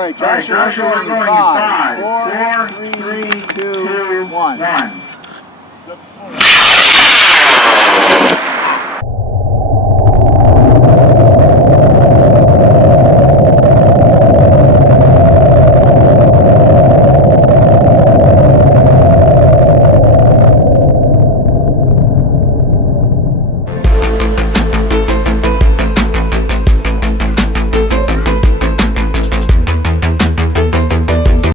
right, Joshua, we're going in 5, 4, 3, 2, 1.